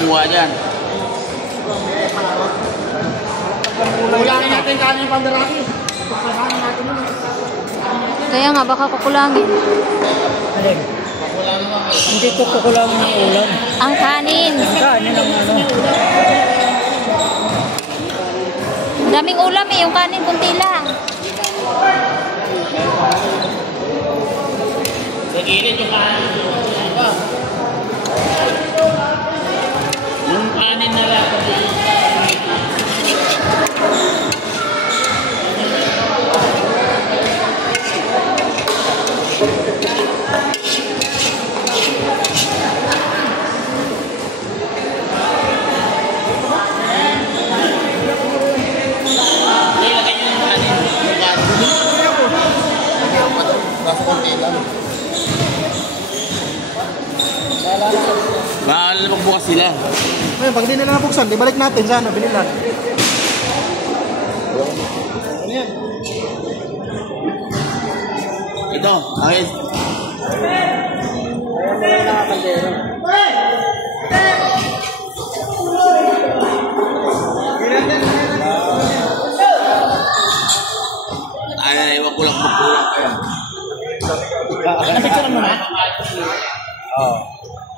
kumuha dyan. Kulangin natin kanin pandaraki. Pagpasahan natin yun. Kaya nga, baka kukulangin. Alin? Hindi ko kukulangin ng ulam. Ang kanin. Kanin ang ano. Daming ulam eh, yung kanin kunti lang. Sa gilid yung kanin. Yung kanin na lang. Bakal na magbukas sila. Ngayon, pag di nila nabuksan, di balik natin sa ano, binilan. Ano yan? Ito, akin. Ayan na yung nakakaldero. Ay, iwan ko lang magkulang. Napicturean mo na? Oo.